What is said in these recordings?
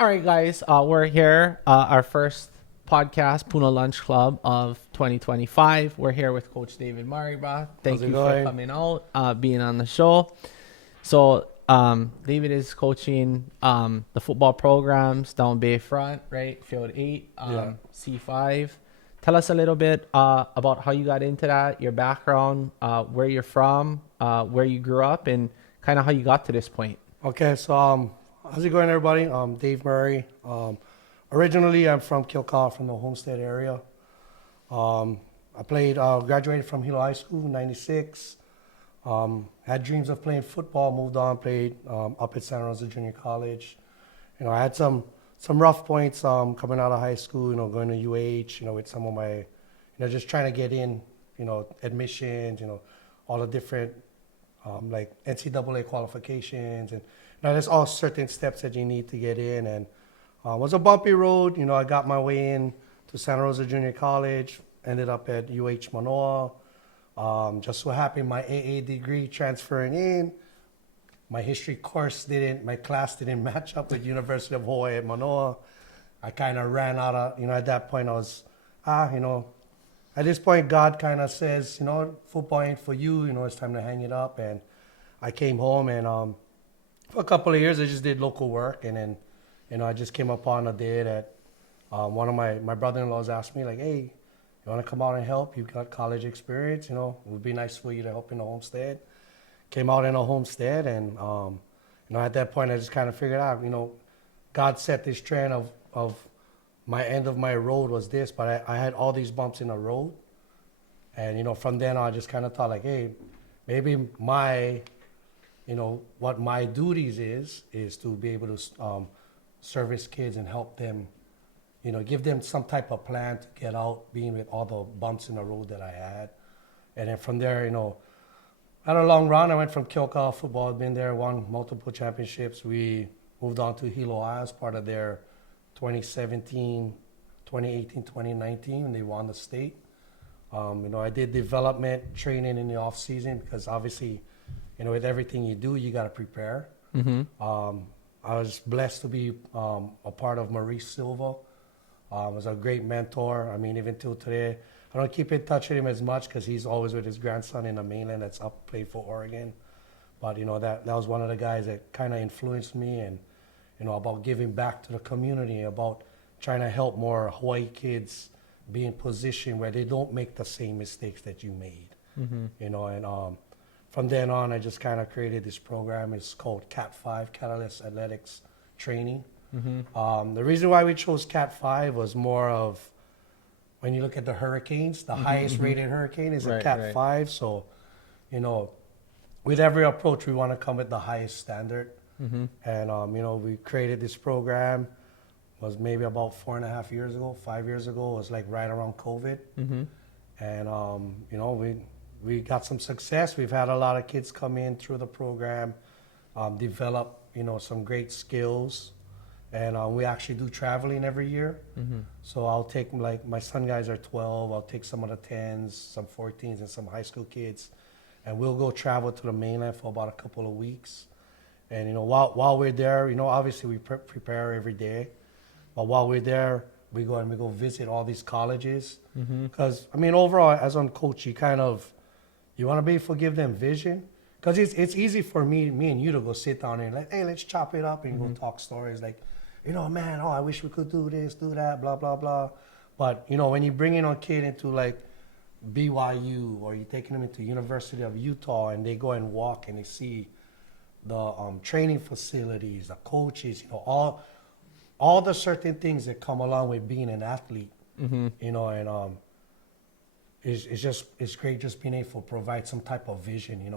All right, guys, we're here. Our first podcast, Puna Lunch Club of 2025. We're here with Coach David Maribra. Thank How's it you for going? coming out, being on the show. So, David is coaching the football programs down Bayfront, right? Field 8, Yeah. C5. Tell us a little bit about how you got into that, your background, where you're from, where you grew up, and kind of how you got to this point. Okay, so how's it going, everybody? Dave Murray. Originally, I'm from Keaʻau, from the Homestead area. I graduated from Keaʻau High School in '96. Had dreams of playing football. Moved on, played up at Santa Rosa Junior College. I had some rough points coming out of high school. Going to UH. With some of my, just trying to get in. Admissions. All the different like NCAA qualifications, and there's all certain steps that you need to get in. And it was a bumpy road. I got my way in to Santa Rosa Junior College. Ended up at UH Manoa. Just so happened my AA degree transferring in. My history my class didn't match up with University of Hawaii at Manoa. I kind of ran out of, at that point I was, at this point God kind of says, football ain't for you, it's time to hang it up. And I came home, and for a couple of years I just did local work. And then, I just came upon a day that one of my brother-in-laws asked me, like, hey, you want to come out and help? You've got college experience, it would be nice for you to help in the homestead. Came out in a homestead, and at that point I just kind of figured out, God set this trend of my end of my road was this, but I had all these bumps in the road. And, from then on I just kind of thought, like, hey, maybe what my duties is to be able to service kids and help them, give them some type of plan to get out, being with all the bumps in the road that I had. And then from there, had a long run. I went from Keaʻau football, been there, won multiple championships. We moved on to Hilo High as part of their 2017, 2018, 2019, and they won the state. I did development training in the off season because obviously, with everything you do, you got to prepare. Mm-hmm. I was blessed to be a part of Maurice Silva. Was a great mentor. I mean, even till today, I don't keep in touch with him as much because he's always with his grandson in the mainland that's up played for Oregon. But that was one of the guys that kind of influenced me, and about giving back to the community, about trying to help more Hawaii kids be in position where they don't make the same mistakes that you made. Mm-hmm. And from then on, I just kind of created this program. It's called Cat 5, Catalyst Athletics Training. Mm-hmm. The reason why we chose Cat 5 was more of, when you look at the hurricanes, the highest rated hurricane is a Cat 5. So, with every approach, we want to come with the highest standard. Mm-hmm. And, we created this program. Was maybe about 4.5 years ago, 5 years ago. It was like right around COVID. Mm-hmm. And, we got some success. We've had a lot of kids come in through the program, develop, some great skills. And we actually do traveling every year. Mm-hmm. So I'll take, like, my son guys are 12. I'll take some of the 10s, some 14s, and some high school kids. And we'll go travel to the mainland for about a couple of weeks. And, while we're there, obviously we prepare every day. But while we're there, we go visit all these colleges. Because, overall, as a coach, you want to be able to give them vision. Because it's easy for me and you to go sit down and like, hey, let's chop it up and go talk stories like, man, I wish we could do this, do that, blah, blah, blah. But, when you bring in a kid into like BYU, or you're taking them into University of Utah, and they go and walk and they see the training facilities, the coaches, all the certain things that come along with being an athlete, and it's great just being able to provide some type of vision,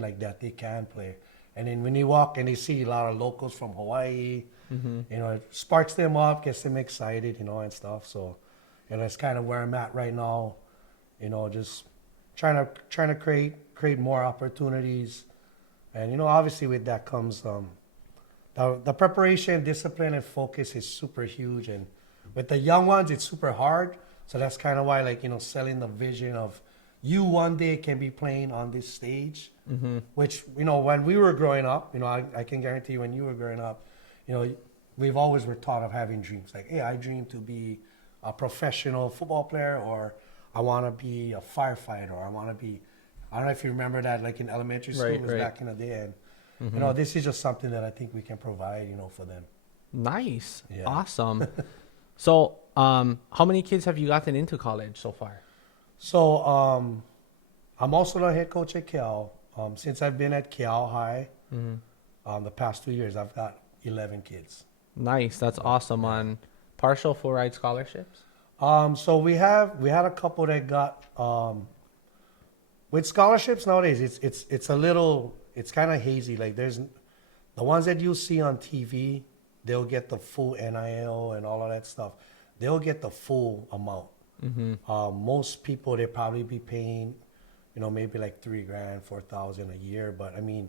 like that they can play. And then when they walk and they see a lot of locals from Hawaii, it sparks them up, gets them excited, and stuff. So, it's kind of where I'm at right now, just trying to create more opportunities. And, obviously with that comes the preparation, discipline, and focus is super huge. And with the young ones, it's super hard. So that's kind of why, like, selling the vision of you one day can be playing on this stage, which, when we were growing up, I can guarantee when you were growing up, we've always were taught of having dreams. Like, hey, I dream to be a professional football player, or I want to be a firefighter, or I want to be, I don't know if you remember that, like in elementary school, Right, it was right. back in the day. And, this is just something that I think we can provide, for them. Nice. Yeah. Awesome. So, how many kids have you gotten into college so far? So, I'm also the head coach at Keaʻau. Since I've been at Keaʻau High, the past 2 years, I've got 11 kids. Nice. That's awesome. On partial full ride scholarships? So we had a couple that got with scholarships nowadays. It's a little, it's kind of hazy. Like there's the ones that you see on TV, they'll get the full NIL and all of that stuff. They'll get the full amount. Most people, they probably be paying, maybe like $3,000, $4,000 a year. But I mean,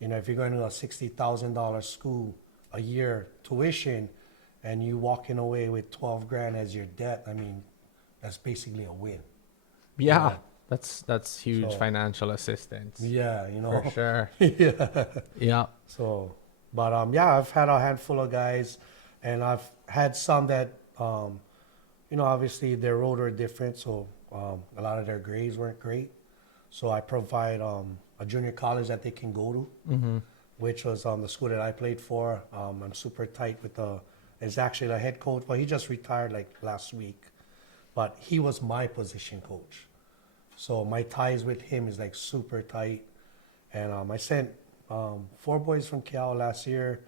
if you're going to a $60,000 school a year tuition, and you walking away with $12,000 as your debt, I mean, that's basically a win. Yeah. That's huge financial assistance. Yeah, For sure. yeah. Yeah. So, but yeah, I've had a handful of guys, and I've had some that, obviously their road are different, so a lot of their grades weren't great. So I provide a junior college that they can go to, which was the school that I played for. I'm super tight with it's actually the head coach, but he just retired like last week. But he was my position coach. So my ties with him is like super tight. And I sent 4 boys from Keaʻau last year.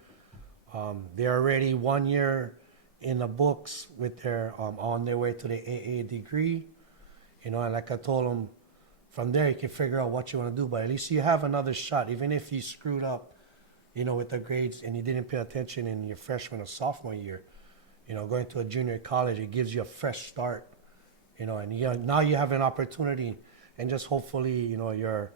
They're already 1 year in the books with their on their way to the AA degree. And like I told them, from there you can figure out what you want to do, but at least you have another shot. Even if you screwed up, with the grades and you didn't pay attention in your freshman or sophomore year, going to a junior college, it gives you a fresh start, and now you have an opportunity, and just hopefully, you're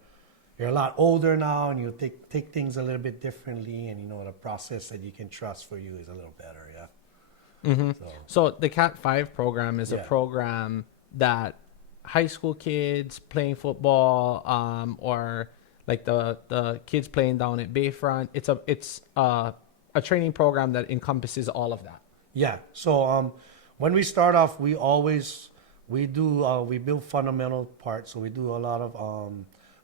a lot older now, and you take things a little bit differently, and the process that you can trust for you is a little better, yeah. So the Cat 5 program is a Yeah. program that high school kids playing football, or like the kids playing down at Bayfront. It's a training program that encompasses all of that. Yeah. So when we start off, we build fundamental parts. So we do a lot of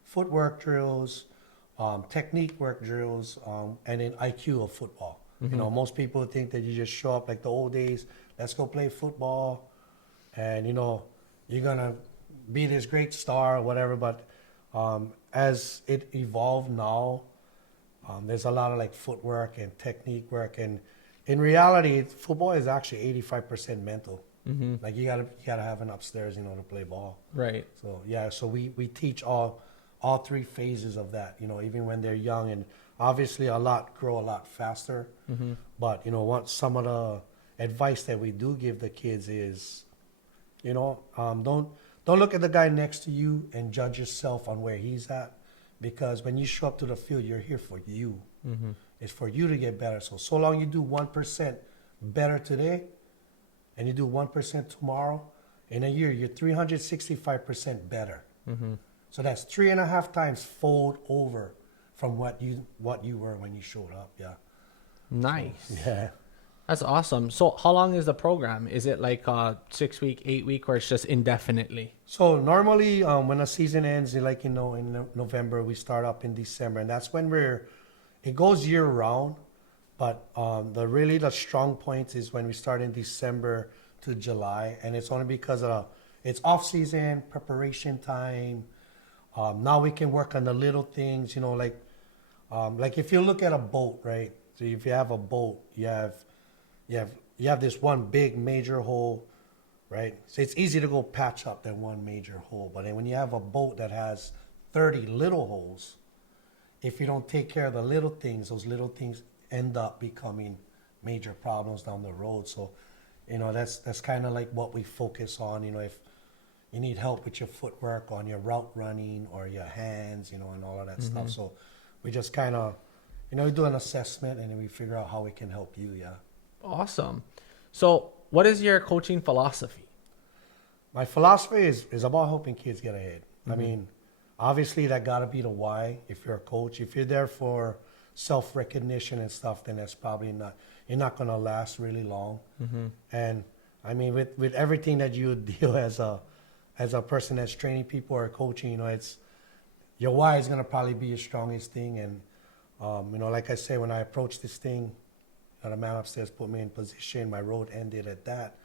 footwork drills, technique work drills, and then IQ of football. Most people think that you just show up like the old days. Let's go play football, and you're gonna be this great star or whatever. But as it evolved now, there's a lot of like footwork and technique work, and in reality, football is actually 85% mental. Like you gotta have an upstairs, to play ball. Right. So yeah, so we teach all 3 phases of that. Even when they're young, and obviously grow a lot faster. But what some of the advice that we do give the kids is, don't look at the guy next to you and judge yourself on where he's at, because when you show up to the field, you're here for you. It's for you to get better. So long you do 1% better today, and you do 1% tomorrow, in a year you're 365% better. So that's 3.5 times fold over from what you were when you showed up. Yeah. Nice. So, yeah. That's awesome. So how long is the program? Is it like a 6-week, 8-week, or it's just indefinitely? So normally when a season ends, like in November, we start up in December, and that's when it goes year round. But the strong point is when we start in December to July, and it's only because it's off season preparation time. Now we can work on the little things, like if you look at a boat, right? So if you have a boat, you have this one big major hole, right? So it's easy to go patch up that one major hole. But then when you have a boat that has 30 little holes, if you don't take care of the little things, those little things end up becoming major problems down the road. So, that's kind of like what we focus on. If you need help with your footwork, on your route running or your hands, and all of that stuff. So we just kind of, we do an assessment, and then we figure out how we can help you. Yeah. Awesome. So what is your coaching philosophy? My philosophy is about helping kids get ahead. I mean, obviously that got to be the why. If you're a coach, if you're there for self-recognition and stuff, then that's probably not. you're not going to last really long. And I mean, with everything that you deal as a person that's training people or coaching, you know, it's your why is going to probably be your strongest thing. And you know, like I say, when I approached this thing, the man upstairs put me in position. My road ended at that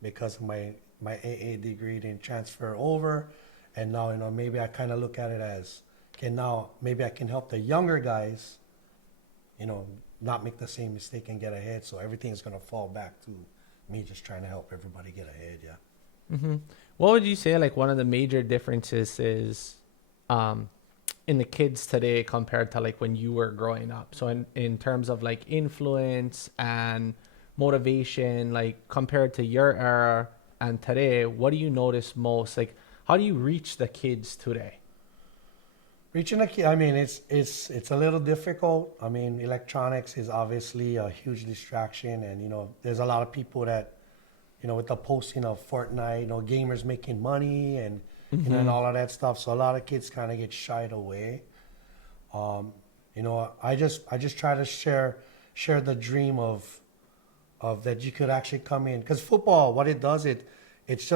because of my AA degree didn't transfer over. And now, you know, maybe I kind of look at it as, okay, now maybe I can help the younger guys, you know, not make the same mistake and get ahead. So everything's going to fall back to me just trying to help everybody get ahead, yeah. What would you say, like, one of the major differences is in the kids today compared to, like, when you were growing up? So in terms of, like, influence and motivation, like, compared to your era and today, what do you notice most? Like, how do you reach the kids today? Reaching a kid, I mean, it's a little difficult. I mean, electronics is obviously a huge distraction, and you know, there's a lot of people that, you know, with the posting of Fortnite, you know, gamers making money and you know, and all of that stuff. So a lot of kids kind of get shied away. You know, I just try to share the dream of that you could actually come in, because football, what it does, it's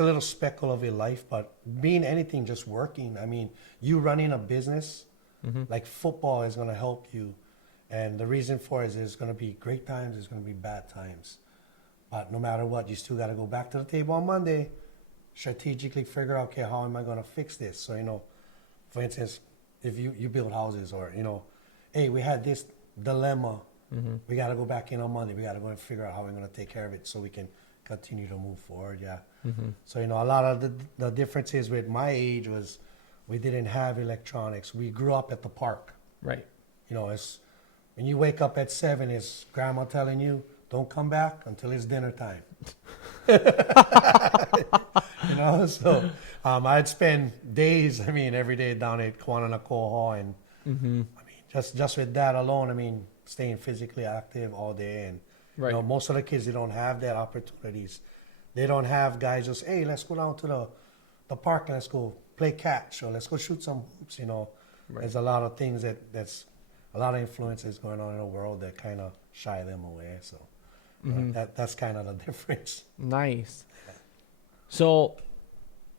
a little speckle of your life, but being anything, just working. I mean, you running a business, like football is going to help you. And the reason for it is there's going to be great times, there's going to be bad times. But no matter what, you still got to go back to the table on Monday, strategically figure out, okay, how am I going to fix this? So, you know, for instance, if you build houses, or, you know, hey, we had this dilemma. We got to go back in on Monday. We got to go and figure out how we're going to take care of it so we can continue to move forward, yeah. So, you know, a lot of the differences with my age was we didn't have electronics. We grew up at the park. Right. You know, it's when you wake up at 7, it's grandma telling you, don't come back until it's dinner time. You know, so I'd spend days, I mean, every day down at Keaʻau Hall, and I mean, just with that alone, I mean, staying physically active all day. And Right. you know, most of the kids, they don't have that opportunities. They don't have guys just, hey, let's go down to the park and let's go play catch, or let's go shoot some hoops. You know, there's a lot of things that's a lot of influences going on in the world that kind of shy them away. So that's kind of the difference. Nice. So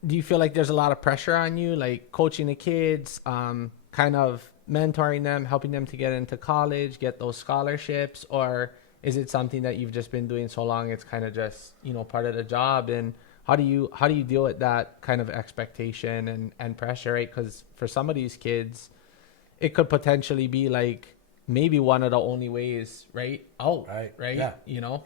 do you feel like there's a lot of pressure on you, like coaching the kids, kind of mentoring them, helping them to get into college, get those scholarships, or is it something that you've just been doing so long it's kind of just, you know, part of the job? And how do you deal with that kind of expectation and pressure, right? Because for some of these kids, it could potentially be like maybe one of the only ways, right, out, right? Yeah. You know?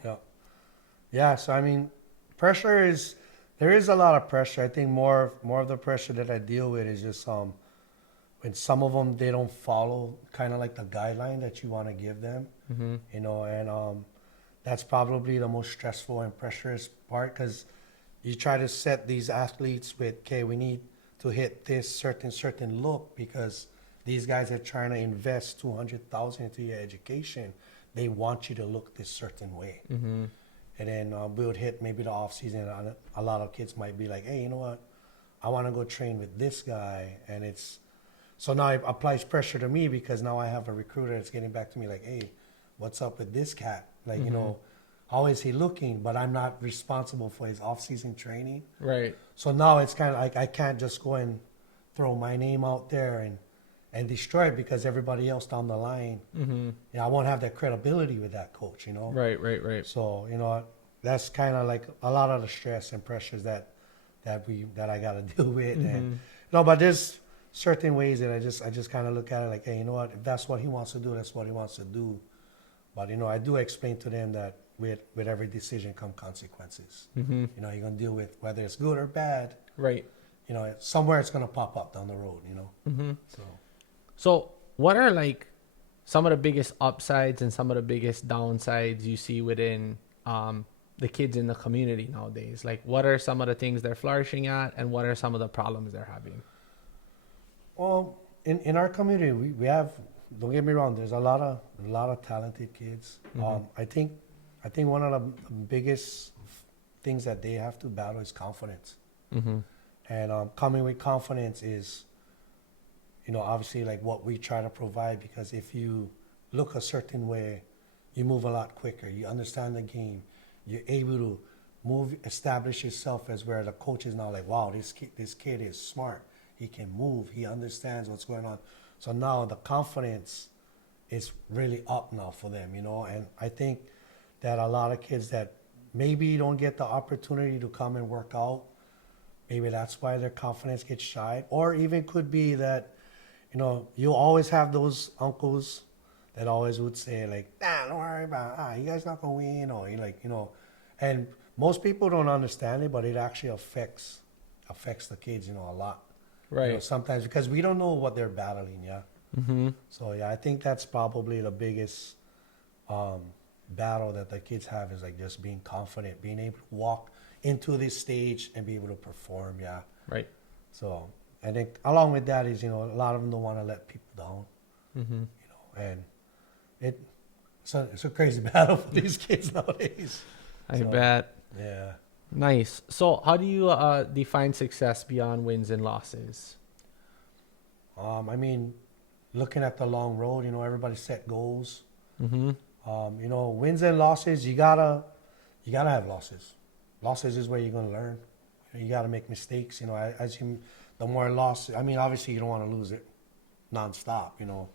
Yeah. So I mean, there is a lot of pressure. I think more of the pressure that I deal with is just when some of them, they don't follow kind of like the guideline that you want to give them, you know, and that's probably the most stressful and pressurous part, because you try to set these athletes with, okay, we need to hit this certain look because these guys are trying to invest $200,000 into your education. They want you to look this certain way. And then we would hit maybe the off season. A lot of kids might be like, hey, you know what? I want to go train with this guy. And so now it applies pressure to me, because now I have a recruiter that's getting back to me like, hey, what's up with this cat? Like, you know, how is he looking? But I'm not responsible for his off-season training. Right. So now it's kind of like I can't just go and throw my name out there and destroy it, because everybody else down the line, you know, I won't have that credibility with that coach, you know? Right. So, you know, that's kind of like a lot of the stress and pressures that I got to deal with. And, you know, but there's certain ways that I just kind of look at it like, hey, you know what, if that's what he wants to do, that's what he wants to do. But, you know, I do explain to them that with every decision come consequences. You know, you're going to deal with whether it's good or bad. Right. You know, somewhere it's going to pop up down the road, you know? So what are like some of the biggest upsides and some of the biggest downsides you see within the kids in the community nowadays? Like, what are some of the things they're flourishing at, and what are some of the problems they're having? Well, in our community, we have, don't get me wrong, there's a lot of talented kids. I think one of the biggest things that they have to battle is confidence. And coming with confidence is, you know, obviously like what we try to provide, because if you look a certain way, you move a lot quicker. You understand the game. You're able to establish yourself as where the coach is now like, wow, this kid is smart. He can move. He understands what's going on. So now the confidence is really up now for them, you know. And I think that a lot of kids that maybe don't get the opportunity to come and work out, maybe that's why their confidence gets shy. Or even could be that, you know, you always have those uncles that always would say like, nah, don't worry about it. You guys not gonna win, or you like, you know. And most people don't understand it, but it actually affects the kids, you know, a lot. Right. You know, sometimes because we don't know what they're battling, yeah. Mm-hmm. So yeah, I think that's probably the biggest battle that the kids have is like just being confident, being able to walk into this stage and be able to perform, yeah. Right. So I think along with that is, you know, a lot of them don't want to let people down, Mm-hmm. you know, and it's a crazy battle for these kids nowadays. I bet. Yeah. Nice. So how do you define success beyond wins and losses? I mean, looking at the long road, you know, everybody set goals. Mm-hmm. You know, wins and losses, you gotta have losses. Losses is where you're gonna learn. You gotta make mistakes. You know, the more loss. I mean, obviously you don't want to lose it nonstop. You know,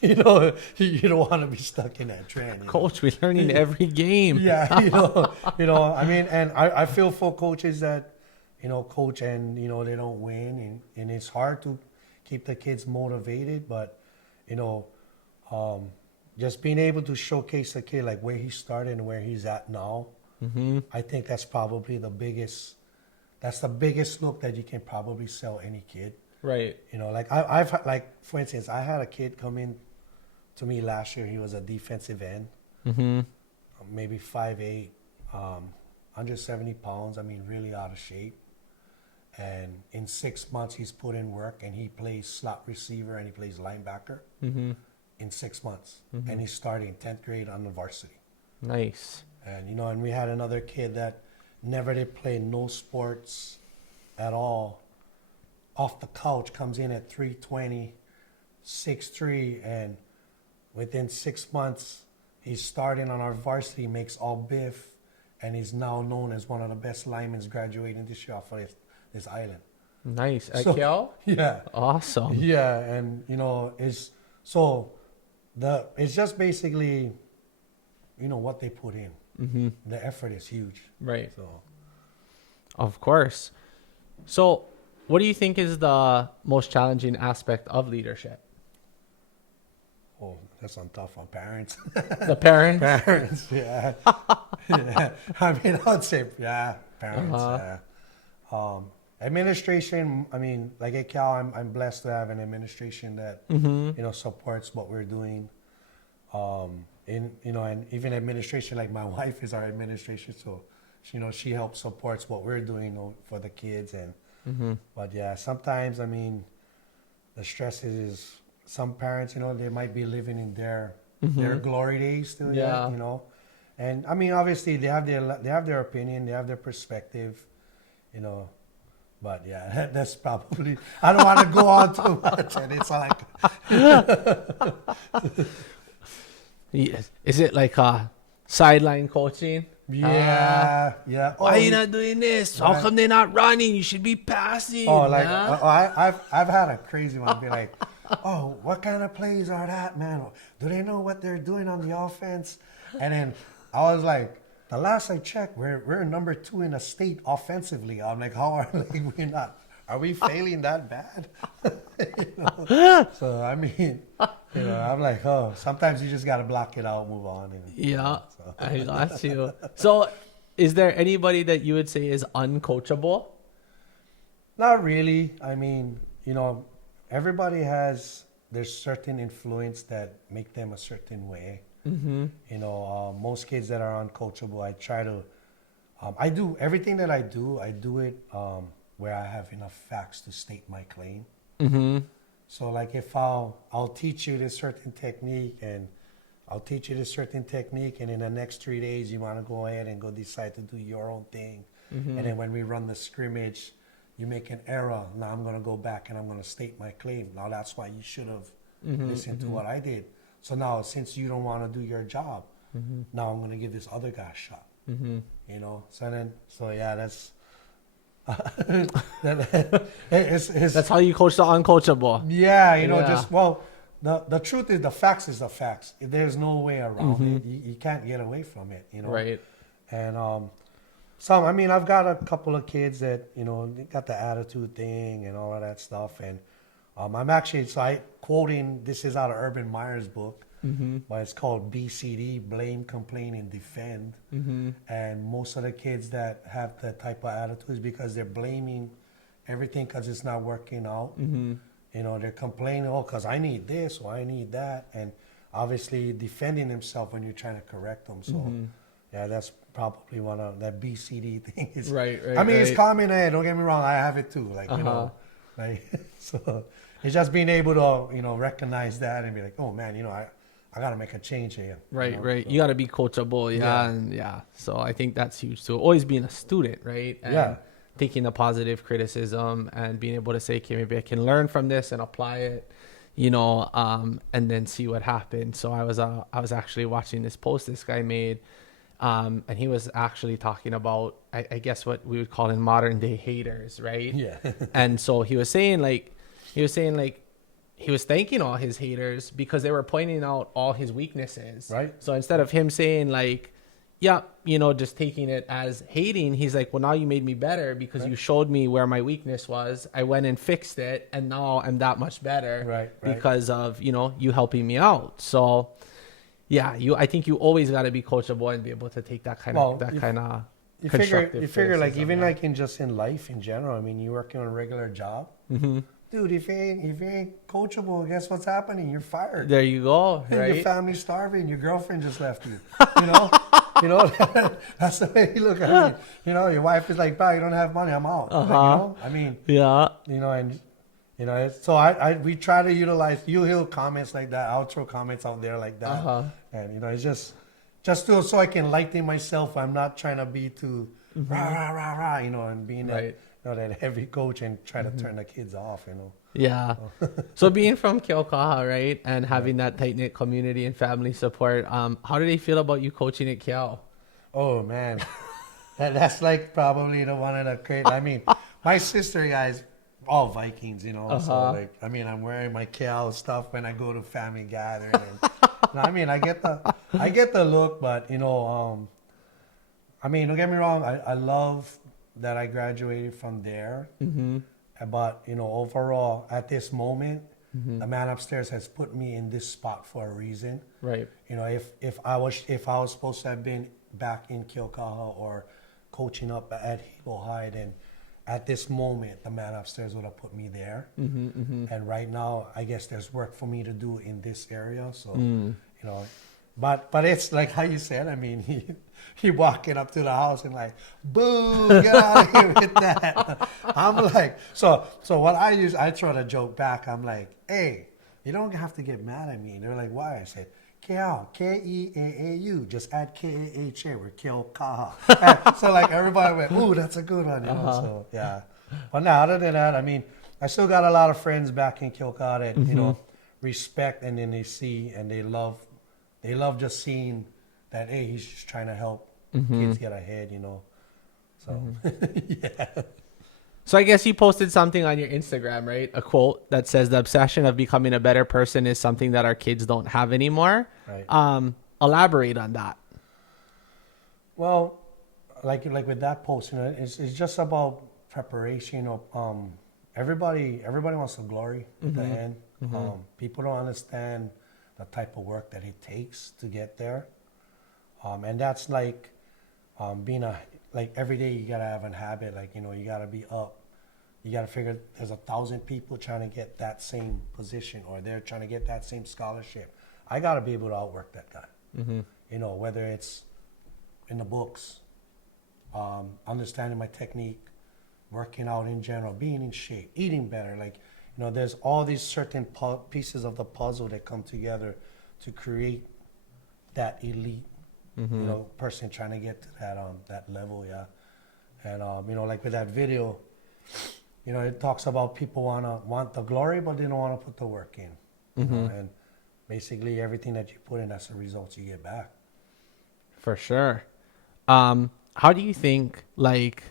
you don't want to be stuck in that trend. Coach, we're learning every game. Yeah, I mean, and I feel for coaches that, you know, coach and, you know, they don't win, and it's hard to keep the kids motivated, but, you know, just being able to showcase the kid like where he started and where he's at now, Mm-hmm. I think that's probably the biggest look that you can probably sell any kid. Right. You know, like I've like, for instance, I had a kid come in to me last year. He was a defensive end, Mm-hmm. maybe 5'8", 170 pounds. I mean, really out of shape. And in 6 months, he's put in work, and he plays slot receiver and he plays linebacker Mm-hmm. in 6 months. Mhm. And he's starting 10th grade on the varsity. Nice. And, you know, and we had another kid that never did play no sports at all. Off the couch, comes in at 320, 6'3", and within 6 months, he's starting on our varsity, makes all BIF, and he's now known as one of the best linemen graduating this year off of this island. Nice. At So- Keaʻau? Yeah. Awesome. Yeah, and, you know, it's just basically, you know, what they put in. Mm-hmm. The effort is huge. Right. So, Of course. So what do you think is the most challenging aspect of leadership? that's on tough on parents. The parents? Parents, yeah. Yeah. I mean, I would say, yeah, parents. Uh-huh. Administration, I mean, like at Cal, I'm blessed to have an administration that, Mm-hmm. you know, supports what we're doing. And even administration, like my wife is our administration, so, you know, she helps supports what we're doing, you know, for the kids. And Mm-hmm. but yeah, sometimes, I mean, the stress is some parents, you know, they might be living in their glory days still, Yeah. you know. And I mean, obviously they have their opinion, they have their perspective, you know. But yeah, that's probably, I don't want to go on too much, and it's like Yes. Is it like sideline coaching? yeah. Why are you not doing this? How Right. come they're not running? You should be passing. Like huh? I've had a crazy one be like, oh, what kind of plays are that, man? Do they know what they're doing on the offense? And then I was like, the last I checked, we're number 2 in the state offensively. I'm like, how are we failing that bad? You know? So I mean, you know, I'm like, oh, sometimes you just gotta block it out, move on. Yeah, So. I got you. So, is there anybody that you would say is uncoachable? Not really. I mean, you know, everybody there's certain influence that make them a certain way. Mm-hmm. You know, most kids that are uncoachable, I try to, I do everything that I do it where I have enough facts to state my claim. Mm-hmm. So like if I'll teach you this certain technique and in the next 3 days you want to go ahead and go decide to do your own thing. Mm-hmm. And then when we run the scrimmage, you make an error. Now I'm going to go back and I'm going to state my claim. Now that's why you should have listened to what I did. So now since you don't want to do your job, Now I'm gonna give this other guy a shot. You know, so yeah, that's it's That's how you coach the uncoachable. yeah, you know, Yeah. just well, the truth is the facts is the facts. There's no way around it. You can't get away from it. You know, Right. and some, I mean, I've got a couple of kids that, you know, they got the attitude thing and all of that stuff. And I'm actually, quoting, this is out of Urban Meyer's book, but it's called BCD, Blame, Complain, and Defend. And most of the kids that have that type of attitude is because they're blaming everything because it's not working out. You know, they're complaining, oh, because I need this or I need that. And obviously defending themselves when you're trying to correct them. So, yeah, that's probably one of that BCD thing. Is, Right, I mean, it's right. common. Hey, don't get me wrong. I have it too. Like, you know, like, so it's just being able to, you know, recognize that and be like, oh, man, you know, I got to make a change here. Right, you know? right. So, You got to be coachable, Yeah. and yeah. So I think that's huge too. Always being a student, right? And Yeah. taking the positive criticism and being able to say, okay, maybe I can learn from this and apply it, you know, and then see what happens. So I was actually watching this post this guy made, and he was actually talking about, I guess what we would call in modern day haters, right? Yeah. And so he was saying he was thanking all his haters because they were pointing out all his weaknesses. Right. So instead of him saying like, yeah, you know, just taking it as hating, he's like, well, now you made me better because you showed me where my weakness was. I went and fixed it, and now I'm that much better Right. because of, you know, you helping me out. So yeah, I think you always got to be coachable and be able to take that kind of You constructive figure like criticism, even yeah. like in life in general. I mean, you're working on a regular job, dude. If you ain't coachable, guess what's happening? You're fired. There you go, Your right? family's starving. Your girlfriend just left you. You know, that's the way you look at it. You know, your wife is like, "Bro, you don't have money. I'm out." Like, you know, I mean, Yeah. you know, and you know, so we try to utilize. You hear comments like that. I'll throw comments out there like that, and you know, it's just so I can lighten myself. I'm not trying to be too rah rah rah rah, you know, and being Right. that heavy coach and try to turn the kids off, you know. Yeah. So being from Keaʻau, right, and having that tight knit community and family support, how do they feel about you coaching at Keaʻau? Oh man, that's like probably the one of the great. I mean, my sister guys, all Vikings, you know. So like, I mean, I'm wearing my Keaʻau stuff when I go to family gathering. And, I mean, I get the look, but you know, I mean, don't get me wrong. I love that I graduated from there. But you know, overall, at this moment, the man upstairs has put me in this spot for a reason. Right. You know, if I was supposed to have been back in Keaʻau or coaching up at Heʻs High, then at this moment, the man upstairs would have put me there. And right now, I guess there's work for me to do in this area. So, you know, but it's like how you said. I mean, he walking up to the house and like, boo, get out of here with that. I'm like, so what I try to joke back. I'm like, hey, you don't have to get mad at me. They're like, why? I said, Keaʻau, Keaʻau, just add K-A-H-A, we're Keaʻau. So like everybody went, ooh, that's a good one, you know. So yeah. But now other than that, I mean, I still got a lot of friends back in Keaʻau that, you know, respect, and then they see and they love just seeing that, hey, he's just trying to help kids get ahead, you know. So yeah. So I guess you posted something on your Instagram, right? A quote that says the obsession of becoming a better person is something that our kids don't have anymore. Right. Elaborate on that. Well, like with that post, you know, it's just about preparation. You know, everybody wants the glory at the end. People don't understand the type of work that it takes to get there, and that's like being like every day you gotta have a habit. Like, you know, you gotta be up. You gotta figure there's 1,000 people trying to get that same position, or they're trying to get that same scholarship. I gotta be able to outwork that guy. You know, whether it's in the books, understanding my technique, working out in general, being in shape, eating better. Like, you know, there's all these certain pieces of the puzzle that come together to create that elite, you know, person trying to get to that level, yeah. And you know, like with that video, you know, it talks about people want the glory, but they don't want to put the work in. You know, and basically everything that you put in, that's the results you get back. For sure. How do you think like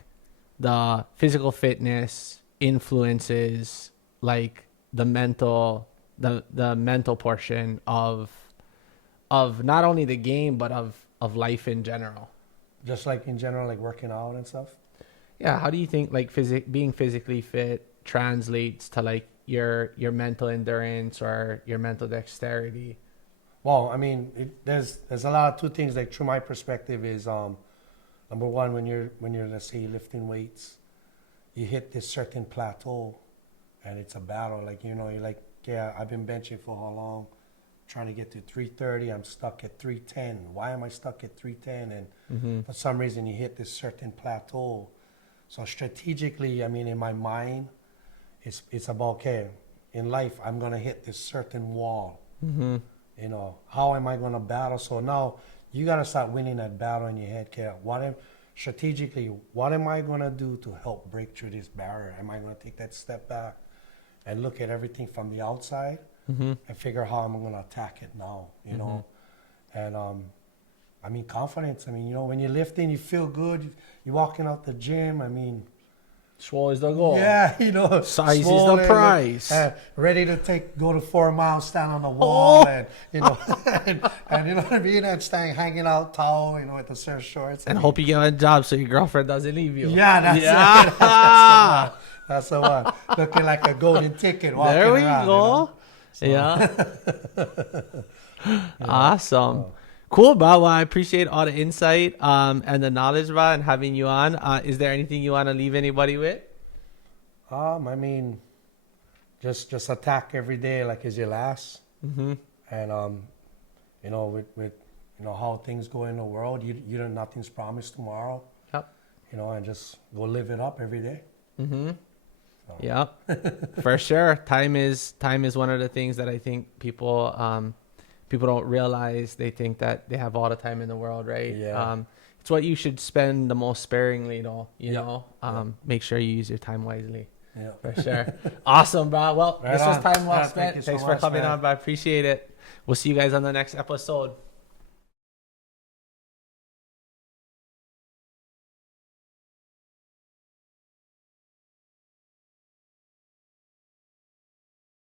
the physical fitness influences like the mental portion of not only the game but of life in general? Just like in general, like working out and stuff. Yeah, how do you think like being physically fit translates to like your mental endurance or your mental dexterity? Well, I mean, there's a lot of two things. Like through my perspective, is number one, when you're let's say lifting weights, you hit this certain plateau, and it's a battle. Like you're like, yeah, I've been benching for how long? Trying to get to 330. I'm stuck at 310. Why am I stuck at 310? And for some reason, you hit this certain plateau. So strategically, I mean, in my mind, it's about, okay, in life, I'm gonna hit this certain wall. How am I gonna battle? So now you gotta start winning that battle in your head. Okay, strategically, what am I gonna do to help break through this barrier? Am I gonna take that step back and look at everything from the outside and figure out how I'm gonna attack it now? You know, and I mean, confidence. I mean, when you're lifting, you feel good. You're walking out the gym. I mean, Swole is the goal. yeah, Size is swole the prize. ready to go to 4 miles, stand on the wall, and and you know what I mean, and stand hanging out tall, with the surf shorts, And hope you get a job so your girlfriend doesn't leave you. yeah, that's it. That's the one. Looking like a golden ticket walking There we around. go. Yeah. Awesome. Cool, bro. Well, I appreciate all the insight and the knowledge, bro, and having you on. Is there anything you want to leave anybody with? I mean, just attack every day like it's your last. And with how things go in the world, you don't nothing's promised tomorrow. Yep. And just go live it up every day. Yeah, for sure. Time is one of the things that I think people don't realize. They think that they have all the time in the world, right? Yeah. It's what you should spend the most sparingly, though. Make sure you use your time wisely. Yeah. For sure. Awesome, bro. Well, Right this was on. time well Thank spent. you so Thanks for much, coming man. on, bro. I appreciate it. We'll see you guys on the next episode.